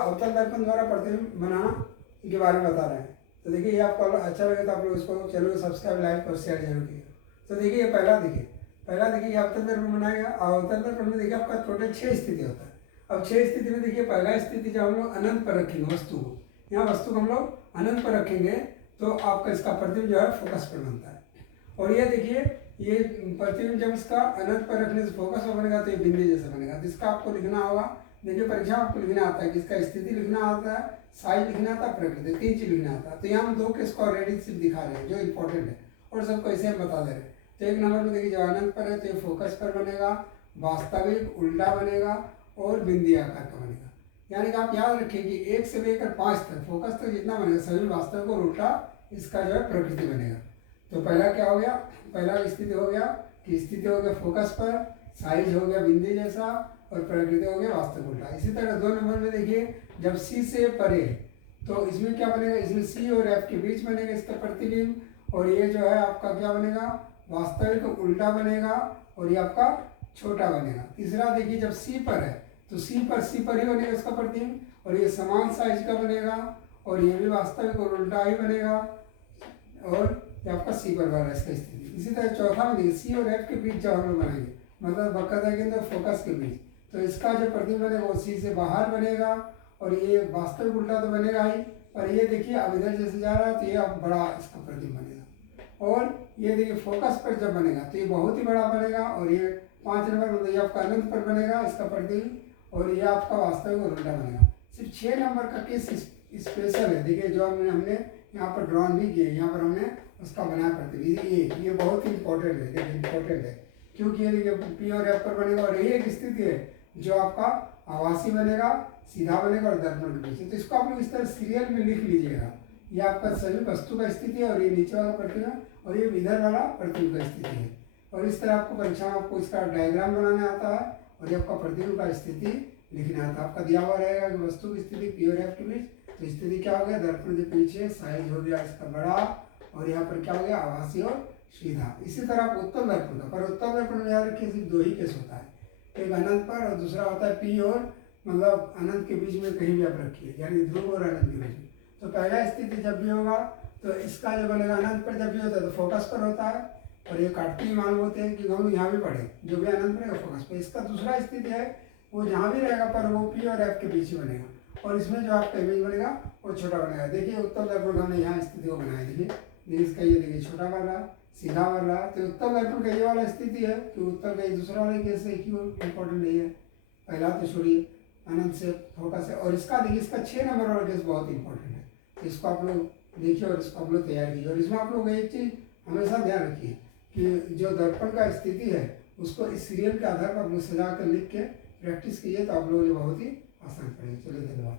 अवतल दर्पण द्वारा प्रतिबिंब बनाना के बारे में बता रहे हैं। तो देखिए ये आपको अच्छा लगे तो आप लोग इसको चैनल को सब्सक्राइब, लाइक और शेयर जरूर कीजिए। तो देखिए ये पहला देखिए ये अवतल दर्पण बनाएगा। अवतल दर्पण में देखिए आपका टोटल 6 स्थिति होता है। अब 6 स्थिति में देखिए पहला स्थिति जब हम लोग अनंत पर रखेंगे वस्तु को, यहाँ वस्तु को हम लोग अनंत पर रखेंगे तो आपका इसका प्रतिबिंब जो है फोकस पर बनता है। और ये देखिए ये प्रतिबिंब जब इसका अनंत पर रखने से फोकस पर बनेगा तो ये बिंदु जैसा बनेगा। तो इसका आपको लिखना होगा। देखिए परीक्षा में आपको लिखना आता है कि इसका स्थिति लिखना आता है, साइज लिखना आता है, प्रकृति, 3 चीज लिखना आता है। तो यहाँ हम 2 केस को ऑलरेडी सिर्फ दिखा रहे हैं जो इंपॉर्टेंट है और सबको ऐसे हम बता दे रहे हैं। तो 1 नंबर में देखिए जो अनंत पर है तो ये फोकस पर बनेगा, वास्तविक, उल्टा बनेगा और बिंदी आकार का बनेगा। यानी कि आप याद रखिए कि 1 से लेकर 5 तक फोकस तक जितना बनेगा सभी वास्तविक और उल्टा इसका जो है प्रकृति बनेगा। तो पहला क्या हो गया, पहला स्थिति हो गया कि स्थिति हो गया फोकस पर, साइज हो गया बिंदी जैसा और प्रकृति हो गया वास्तविक उल्टा। इसी तरह 2 नंबर में देखिए जब सी से परे तो इसमें क्या बनेगा, इसमें सी और एफ के बीच बनेगा इसका प्रतिबिंब और ये जो है आपका क्या बनेगा, वास्तविक उल्टा बनेगा और ये आपका छोटा बनेगा। तीसरा देखिए जब सी पर है तो सी पर ही बनेगा इसका प्रतिबिंब और ये समान साइज का बनेगा और ये भी वास्तविक और उल्टा ही बनेगा और ये आपका सी पर बना इसका स्थिति। इसी तरह चौथा में देखिए सी और एफ के बीच जब हम लोग बनाएंगे मतलब बक्का देंगे तो फोकस के बीच, तो इसका जो प्रतिबिंब बनेगा वो सी से बाहर बनेगा और ये वास्तविक उल्टा तो बनेगा ही, पर ये देखिए अब इधर जैसे जा रहा है तो ये अब बड़ा इसका प्रतिबिंब बनेगा। और ये देखिए फोकस पर जब बनेगा तो ये बहुत ही बड़ा बनेगा और ये 5 नंबर मतलब ये आपका अनंत पर बनेगा इसका प्रतिबिंब और ये आपका वास्तविक और उल्टा बनेगा। सिर्फ 6 नंबर का केस स्पेशल है। देखिए जो हमने यहाँ पर ड्रॉन भी किए, यहाँ पर हमने उसका बनाया प्रतिबिंब। ये बहुत ही इंपॉर्टेंट है, देखिए इंपॉर्टेंट है क्योंकि ये देखिए पी और एफ पर बनेगा और ये एक स्थिति है जो आपका आवासी बनेगा, सीधा बनेगा और दर्पण के पीछे। तो इसको आप लोग इस तरह सीरियल में लिख लीजिएगा। ये आपका सभी वस्तु का स्थिति है और ये नीचे वाला प्रतिबिंब और ये इधर वाला प्रतिबिंब का स्थिति है। और इस तरह आपको परीक्षा में आपको इसका डायग्राम बनाना आता है और ये आपका प्रतिबिंब का स्थिति लिखना आता है। आपका दिया हुआ रहेगा कि वस्तु की स्थिति पी और एफ के बीच, तो स्थिति क्या हो गया, दर्पण के पीछे, साइज हो गया इसका बड़ा और यहाँ पर क्या हो गया, आवासी और सीधा। इसी तरह आप उत्तल दर्पण का, पर उत्तल दर्पण में याद रखिए सिर्फ 2 ही केस होता है, एक अनंत पर और दूसरा होता है पी और मतलब अनंत के बीच में कहीं भी आप रखिए, यानी ध्रुव और अनंत के बीच में। तो पहला स्थिति जब भी होगा तो इसका जो बनेगा अनंत पर जब भी होता है तो फोकस पर होता है और ये काटती ही मालूम होते हैं कि हम यहाँ भी पढ़े जो भी अनंत रहेगा फोकस पर। इसका दूसरा स्थिति है वो जहाँ भी रहेगा पर वो पी और एफ के बीच ही बनेगा और इसमें जो आपका इमेज बनेगा वो छोटा बनेगा। देखिए उत्तल दर्पण हमने यहाँ स्थिति को बनाया, देखिए इसका ये देखिए छोटा बन रहा है, सीधा बन रहा है। तो उत्तल दर्पण का ये वाला स्थिति है कि उत्तल का दूसरा वाले केस है क्यों इंपॉर्टेंट नहीं है, पहला तो छोड़िए अनंत से फोकस है। और इसका देखिए इसका 6 नंबर वाला केस बहुत इंपॉर्टेंट है, तो इसको आप लोग देखिए और इसको आप लोग तैयार कीजिए। और इसमें आप लोग एक चीज़ हमेशा ध्यान रखिए कि जो दर्पण का स्थिति है उसको इस सीरियल के आधार पर आप लोग सजा कर लिख के प्रैक्टिस कीजिए तो आप लोगों को बहुत ही आसान पड़ेगा। चलिए धन्यवाद।